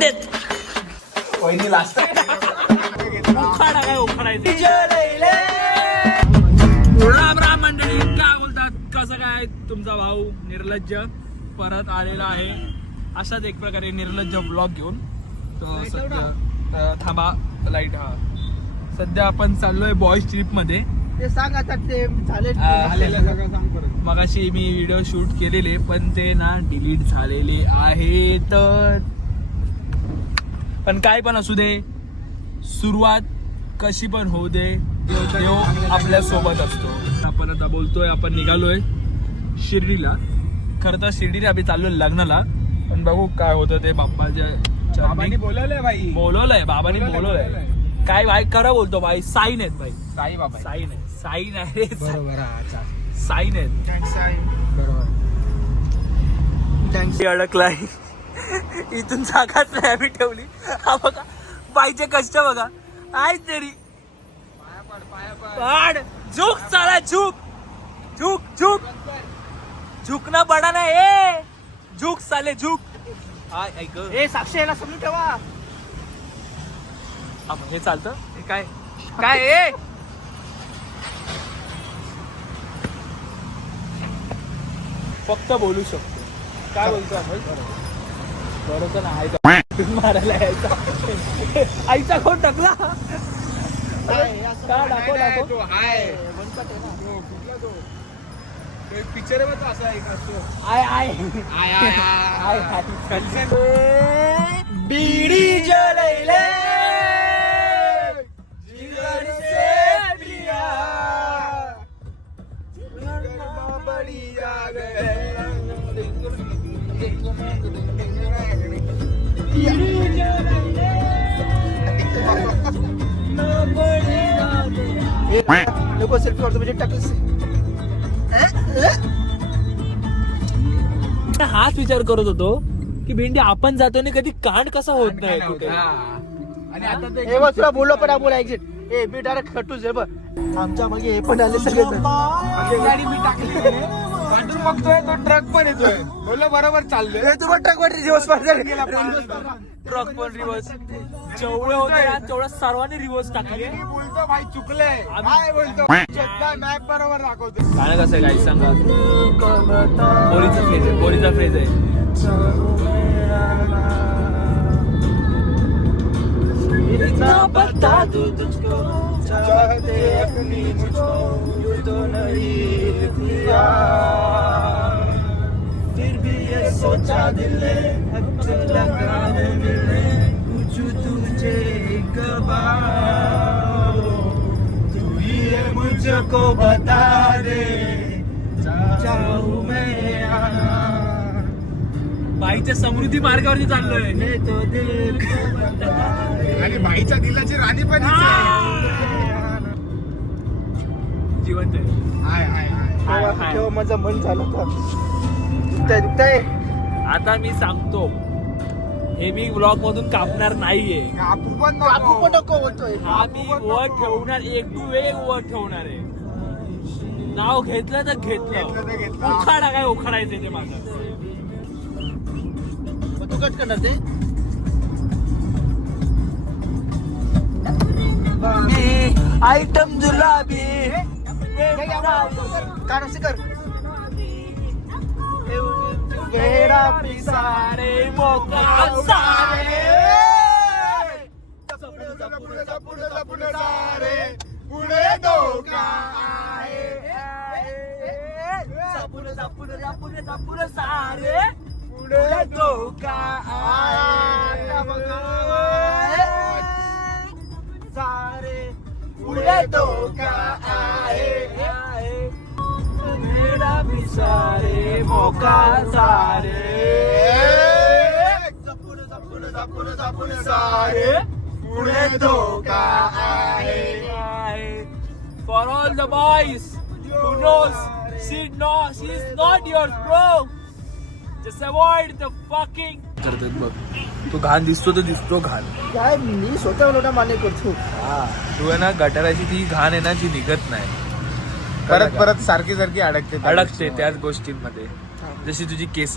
पहिली लास्ट उखाडा काय उखाडायचं राम मंडळी, काय बोलतात, कसं काय तुमचा भाऊ निर्लज्ज परत आलेला आहे अशाच एक प्रकारे निर्लज्ज ब्लॉग घेऊन. तर सध्या थांबा लाईट. हा सध्या आपण चाललोय बॉईज ट्रिप मध्ये. ते सांग आता ते झाले मगाशी मी व्हिडिओ शूट केलेले पण ते ना डिलीट झालेले आहेत. पण काय पण असू दे, सुरुवात कशी पण होऊ दे, देव आपल्या सोबत असतो. आपण आता बोलतोय, आपण निघालोय शिर्डीला. खरं तर शिर्डीला आम्ही चाललोय लग्नाला, पण बघू काय होतं ते. बाबांनी बोलवलंय भाई, बोलवलंय, बाबांनी बोलवलंय. काय भाई खरं बोलतो भाई, साईन आहेत भाई, साई बाबा साईन आहे, साईन आहे, बरोबर. साईन आहेत. अडकलाय इथून जागाच नाही आम्ही ठेवली. हा बघा बाईचे कष्ट बघा. आहे तरी पाड झुक, साला झुक झुक झुक झुकना बडा ना, ए झुक साले झुक. हाय ऐक, ए साक्षी याला समजून ठेवा. हे चालतं. हे काय काय ए फक्त बोलू शकतो. काय बोलतो आपण? बरोबर ना, आहे मारायला यायचा. आईचा कोण टाकला का? दाखव पिक्चर असा एक असतो. बीड़ी जलैले जिगर से पिया बड़ी याद नको सेल्फी काढतो म्हणजे टाकलंस. हाच विचार करत होतो की भेंडी आपण जातो आणि कधी कांड कसा होत नाही कुठे. आणि आता ते हे बघ तुला बोललो पण बोला एक्झिट. ए मी डायरेक्ट खटूच आहे बघ. आमच्या मागे हे पण आले सगळे. गाडी मी टाकली, वाटून बघतोय तो ट्रक पण येतोय. बोललो बरोबर चाललंय. तुम्हाला ट्रक वाटली दिवस पाहिजे. ट्रक पण रिव्हर्स जेवढे होते ना तेवढं सर्वांनी रिव्हर्स टाकले. मी बोलतो भाई चुकलंय, काय बोलतो मॅप बरोबर दाखवतो. गाणं कसं आहे गाई सांगा. बोरीचा फ्रेज आहे, बोरीचा फ्रेज आहे. इतना बता दूं तुझको, चाहते अपनी मुझको, यूं तो नहीं किया, फिर भी ये सोचा दिल ने, अब तो लगा है मिलने, पूछूं तुझे एक बार, तू ही मुझको बता दे, चाहूं मैं यहाँ. बाईच्या समृद्धी मार्गावरती चाललोय. तो दिल को बता दे. आणि भाईच्या दिलाची राणी पण जिवंत आहे. तेव्हा माझं मन झालं का दुखताय. आता मी सांगतो, हे मी ब्लॉग मधून कापणार नाहीये. कापू पण कापू पण नको बोलतोय. आम्ही वर ठेवणार, एक टू वेग वर ठेवणार आहे. नाव घेतलं तर घेतलं. उखाडा काय उखाडायचं ते माझं. तू कट करणार ते. आयटम जुलाबी काढ कर. वेडा पिसारे मोका सारे पुढे धोका आहे. पुढे सारे पुढे धोका सारे पुढे धोका आहे. वेडा पिसारे मोका सारे सारे पुढे धोका आहे. For all the boys who knows she's not yours, bro. Just avoid the fucking. करतात बघ, तू घाण दिसतो तर दिसतो घाण. काय मी स्वतः लोटा मान्य करतो. तू आहे ना, गटाराची ती घाण आहे ना, ती निघत नाही. परत सारखी अडकते त्याच गोष्टींमध्ये. जशी तुझी केस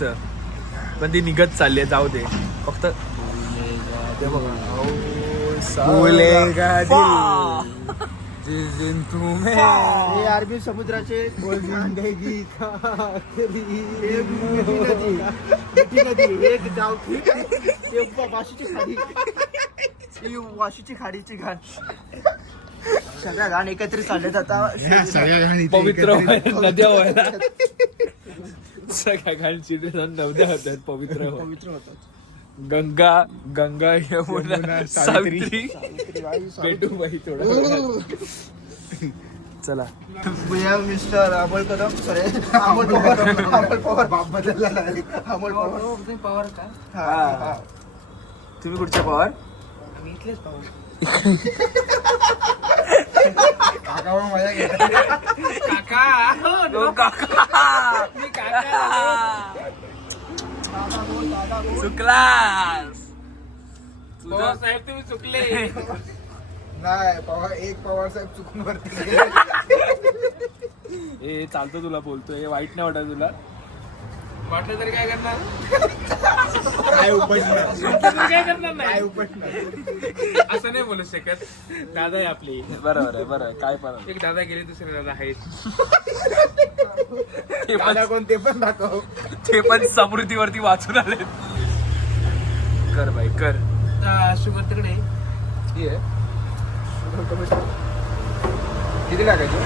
पण ती निघत चालली आहे. जाऊ दे, फक्त ते बघा बोलेगा फा. जिस दिन तुम्हें हे अरबी समुद्राचे मिठी नदी एक गाव ठीक आहे ते वाशीची खाडी ही वाशीची खाडीची घाण सगळ्या घाण एकत्रित चालले जातात पवित्र नद्या व्हायला सगळ्या घाणची नद्या होत्यात पवित्र होतात गंगा गंगा यमुना सावित्री भेटू बाई थोडं चला भैया मिस्टर अमोल कदम सॉरी अमोल पवार बाप बदलला नाही अमोल पवार का हा तुम्ही कुठच्या पवार आम्ही इथलेच पवार काका मजा घेत काका मी काका चुकलास साहेब तुम्ही चुकले नाही पवार एक पवार साहेब चुकून वरती ए चालतो तुला बोलतोय वाईट नाही वाटत तुला वाटलं तरी काय करणार काय उपजणार काय करणार नाही काय उपजणार असं नाही बोलू शकत दादा आहे आपली बरोबर आहे काय पण एक दादा गेले दुसरे दादा आहेत दादा कोण ते पण दाखव ते पण समृद्धीवरती वाचून आले कर बाई कर शुभत्रकडे ये किती टाकायचं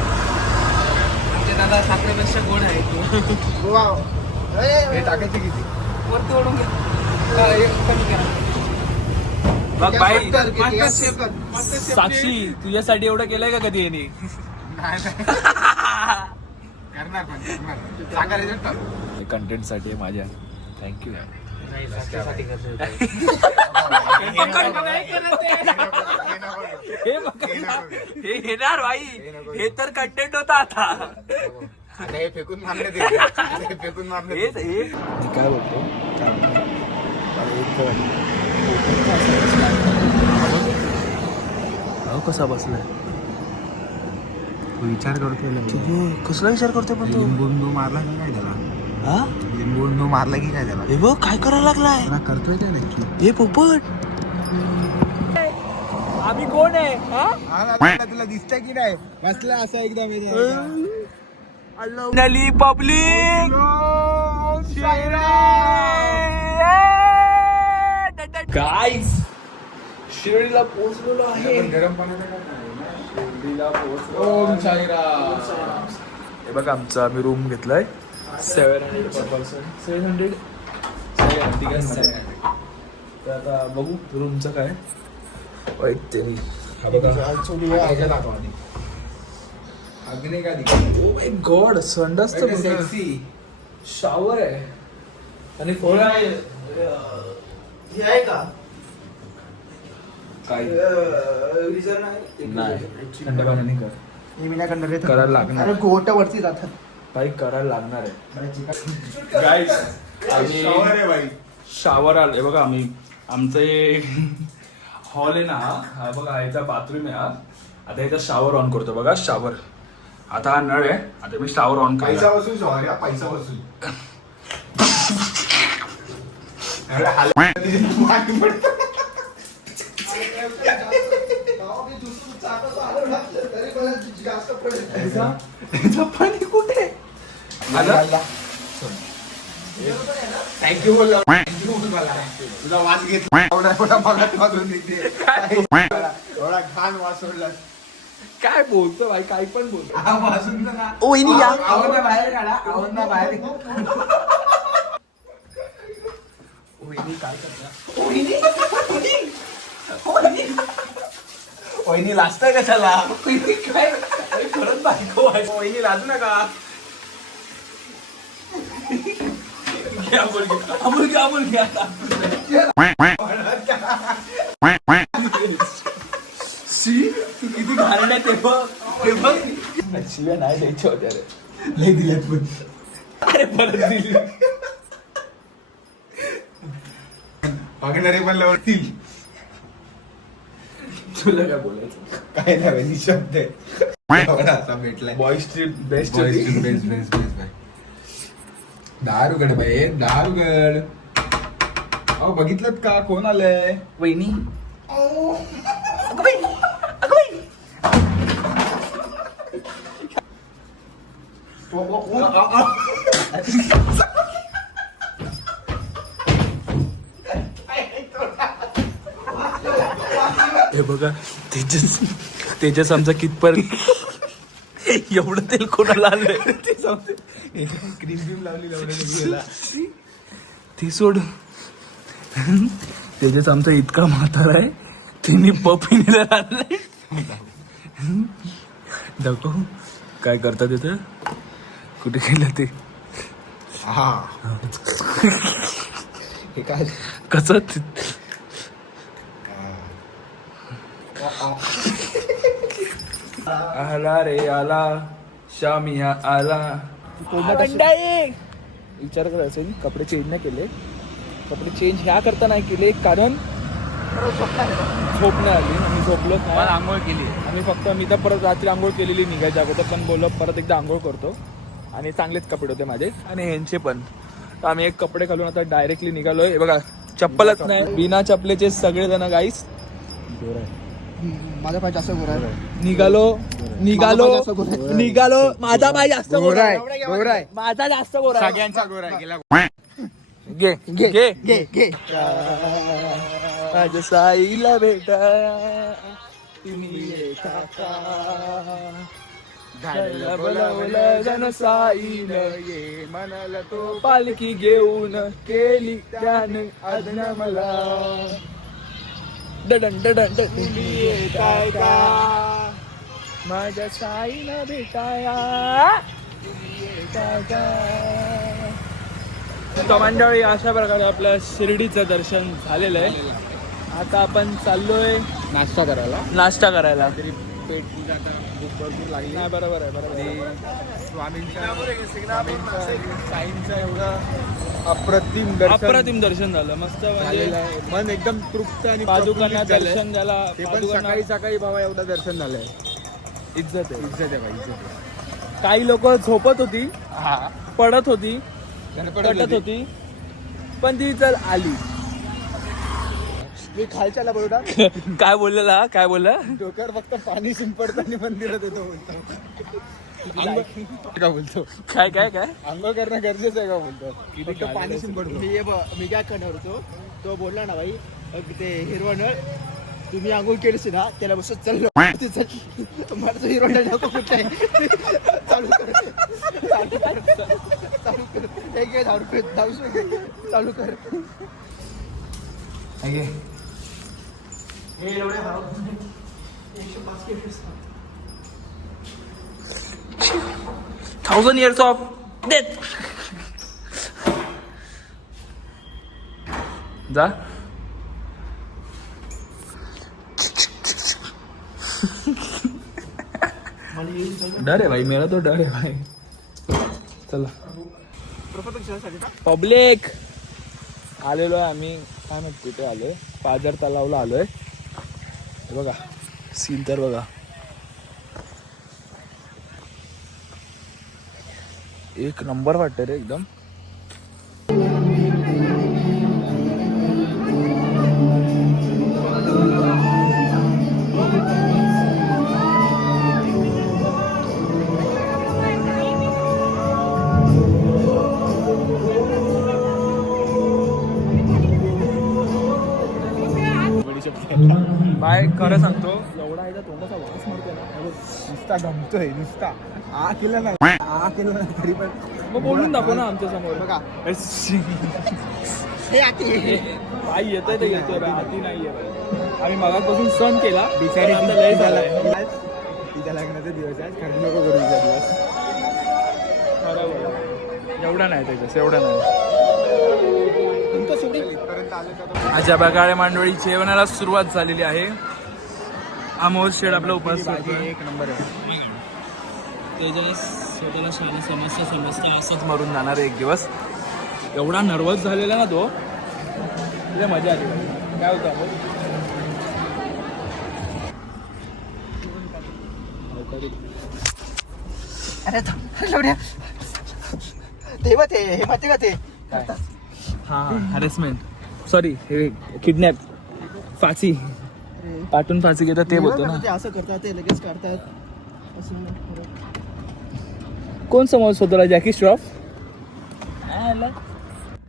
आमचे दादा साखरेपेक्षा गोड आहे हे टाकायचे किती वरती ओढून घे कमी करा बघ बाई साक्षी साक्षी तुझ्यासाठी एवढं केलंय का कधी यांनी करणार पण करणार कंटेंट साठी माझ्या थँक्यू हे येणार भाई हे तर कंटेंट होता आता हे फेकून मारले ते फेकून मारले हे मी काय बोलतो कसा बसलाय विचार करतोय कसला विचार करतोय पण तू लिंबू मारला की काय त्याला हा लिंबू मारला की काय त्याला हे बघ काय करायला लागलाय मला करतोय ते नक्की हे पोपट आम्ही कोण आहे हा तुला दिसतंय की नाही बसला असं एकदम नली पब्लिक गाईस शिर्डीला पोहोचलेलो आहे गरम पाण्याचा शिर्डीला पोहोचलो ओम साईराम हे बघा आमचं आम्ही रूम घेतलाय 700 पर पर्सन 700 तर आता बघू रूमचं काय वाईट तरी हा बघा अग्नि का ओ माय गॉड संडास तर सेक्सी शॉवर आहे आणि फोन हे आहे का काय विजर नाही नाही थंड पाण्याने कर हे विनाकांड करायला लागणार. अरे गोट्यावरती जातात काही करायला लागणार आहे गाईस आम्ही शावर आले बघा आम्ही आमचं हॉल आहे ना हा बघा याचा बाथरूम आहे हा आता याचा शावर ऑन करतो बघा शावर आता हा नळ आहे आता मी शावर ऑन पैसा करतो वसूल सॉरी पैसा वसूल पाणी कुठे थँक्यू बोल तुझा वास घेतला एवढा मला वाजून देते एवढा घाण वास सोडला काय बोलतो भाई काही पण बोलतो हा वाजून ना ओ इनी या आवडला बाहेर काढा आवडला बाहेर काय करता वहिनी लाजताय कशाला काय खरंच बायको आहे वहिनी लाजू नका अमोल घ्या तू किती घालण आहे ते बघ शिव्या नाही द्यायच्या होत्या रे लय दिल्यात पण अरे परत दिली बघणारे पण लवतील तुला काय बोलायचं काय नाही शब्द आहे असा भेटलाय boys trip best best best best भाई दारुगड भाई दारुगड अहो बघितलं का कोण आलंय? वहिनी हे बघा तेजस आमचा कितपर एवढं तेल कोणाला आलंय क्रीम बिम लावली ती सोड तेजस आमचा इतका म्हातारा आहे तिने पपिनीला आणलंय दाखव काय करतात तिथं कुठे गेलं ते हा हे काय कसं आला रे आला शामिया आला विचार करायचा कपडे चेंज नाही केले कपडे चेंज ह्या करता नाही केले कारण झोप नाही आली आम्ही झोपलो नाही आंघोळ केली आम्ही फक्त मी तर परत रात्री आंघोळ केलेली निघायच्या अगोदर पण बोललो परत एकदा आंघोळ करतो आणि चांगलेच कपडे होते माझे आणि ह्यांचे पण तर आम्ही एक कपडे घालून आता डायरेक्टली निघालोय हे बघा चप्पलच नाही बिना चपलेचे सगळेजण गाईस माझा पाय जास्त गोरा आहे. निघालो माझा पाय जास्त गोरा आहे गोरा आहे. माझा जास्त गोरा आहे सगळ्यांचा गोरा आहे गेला घे घे घे घे घे माझ्या साईला भेटा तुम्ही येता का झाडाला बोलावलं जण साईनं ये म्हणाला तो पालखी घेऊन केली त्याने आज्ञा मला डडन डडन तुम्ही येताय का माझ्या साईला भेटाया तुम्ही येताय का तर मंडळी अशा प्रकारे आपल्या शिर्डीचं दर्शन झालेलं आहे आता आपण चाललोय नाश्ता करायला पेट पूजा आता खूप भरपूर लागली नाही बरोबर आहे बरोबर आहे. साईंचं एवढं अप्रतिम दर्शन झालं मस्त म्हणजे झालेलं आहे. मन एकदम तृप्त आणि पादुकांना प्रफुल्लित झालंय. दर्शन झाला ते पण पादुकांना सकाळी सकाळी बाबा एवढं दर्शन झालंय इज्जत आहे इज्जत आहे बाई इज्जत आहे. काही लोक झोपत होती हा पडत होती गणपती कटत होती पण ती चल आली मी खालच्याला बोलता काय बोललेला काय बोलला डोक्यावर फक्त पाणी शिंपडताना मंदिरात येतो बोलतो का बोलतो काय काय काय आंघोळ करणं गरजेचं आहे का बोलतो फक्त पाणी शिंपडतो मी काय करणार होतो तो बोलला ना भाई ते हिरवा नळ तुम्ही आंघोळ केलीस ना त्याला बसत चाललो मला तो हिरवा नळ नको कुठे चालू कर चालू कर हे घे 10 रुपये 10 चालू कर हे एवढे 1000 years of death जा डर है भाई मेरा तो डर है भाई चला पब्लिक आलेलो आहे आम्ही काय माहित कुठे आलोय पाझर तलावला आलोय हे बघा सीन तर बघा एक नंबर वाटतं रे एकदम बाय खरं सांगतो एवढा आहे तोंडाचा वास मारतोय ना नुसता गमतोय नुसता आ केलं ना तरी पण मग बोलून दाखव ना आमच्या समोर बघा हे आती बाई येतोय ते येतोय बाई हाती नाही येत आम्ही मागापासून सण केला बिचारी पण आता लय झालाय तिच्या लग्नाचा दिवस आहे खरं नको करू तिचा दिवस बरोबर एवढा नाही त्याच्यास एवढा नाही इथपर्यंत आले तर अशा प्रकारे मांडवळी जेवणाला सुरुवात झालेली आहे अमोल शेड आपला उपास करतोय. एक नंबर आहे तेजस स्वतःला शाळा समजता असंच मरून जाणार एक दिवस एवढा नर्वस झालेला ना तो लय मजा आली काय होतं अमोल अरे लवड्या ते हे माहिती का ते हा हॅरेसमेंट सॉरी हे किडनॅप फाशी पाठून फाशी घेतात ते बोलतो ना. ते असं करतात ते लगेच काढतात असं. कोण समोर स्वतःला Jackie Shroff.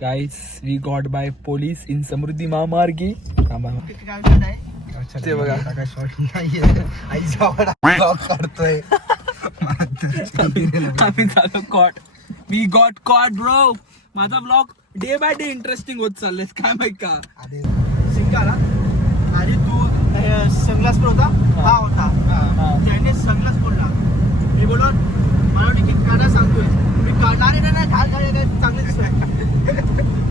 Guys we got by police in Samruddhi महामार्गी. ते बघा काढतोय आम्ही झालो caught. We got caught bro. माझा blog day by day interesting होत चाललेत काय माहित का. सिंगाला आणि तू सनग्लास पण होता हा होता. त्याने सनग्लास बोलला. मी बोललो मला तिकीट काढायला सांगतोय. मी काढणार नाही घाल घाल चांगले दिसतोय.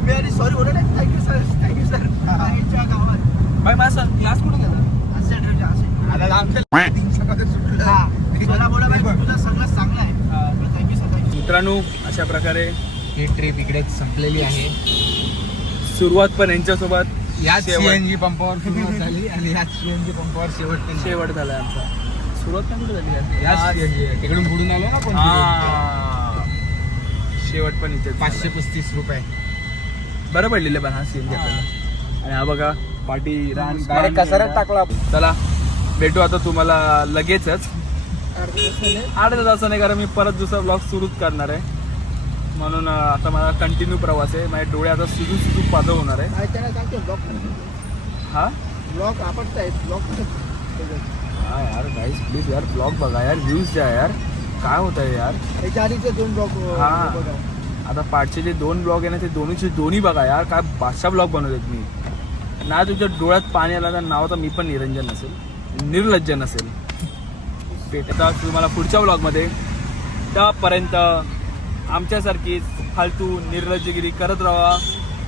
मी आणि सॉरी बोललो नाही. थँक्यू सर आईच्या गावात बाय माझा क्लास कुठे गेला. मला बोला तुझा सनग्लास चांगला आहे. Thank you sir. मित्रांनो अशा प्रकारे ही ट्रिप इकडे संपलेली आहे. सुरुवात पण यांच्यासोबत याच शेवट. सीएनजी पंपावर सुरुवात झाली आणि याच सीएनजी पंपावर शेवट झालाय आमचा. सुरुवात पण कुठे झाली यार? याच सीएनजी तिकडून बुडून आलो ना आपण. शेवट पण इथे 535 रुपये बरं पडलेलं पण हा सीन घेतलेला. आणि हा बघा पाठी रान डायरेक्ट कसाऱ्यात टाकला. चला भेटू आता तुम्हाला लगेचच अर्ध्या तासाने, कारण मी परत दुसरा ब्लॉग सुरूच करणार आहे. म्हणून आता माझा कंटिन्यू प्रवास आहे. माझे डोळे आता सुजू पाजव होणार आहे. त्याला सांगतो ब्लॉक हा ब्लॉक आपटतायत ब्लॉक. हा यार गाईस प्लीज यार ब्लॉग बघा यार, व्ह्यूज द्या यार. काय होत आहे यार. त्याच्या आधीचे 2 ब्लॉक हा आता पाठचे जे 2 ब्लॉग आहे ना ते दोन्ही बघा यार. काय बादशाह ब्लॉग बनवलेत मी. नाही तुमच्या डोळ्यात पाणी आलं तर नाव तर मी पण निरंजन नसेल, निर्लज्ज नसेल. भेटता तुम्हाला पुढच्या ब्लॉगमध्ये. त्यापर्यंत आमच्यासारखीच फालतू निर्लज्जगिरी करत राहा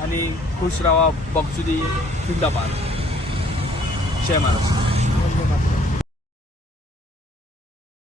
आणि खुश राहा. बक्षुदी जिंदाबाद. जय महाराष्ट्र.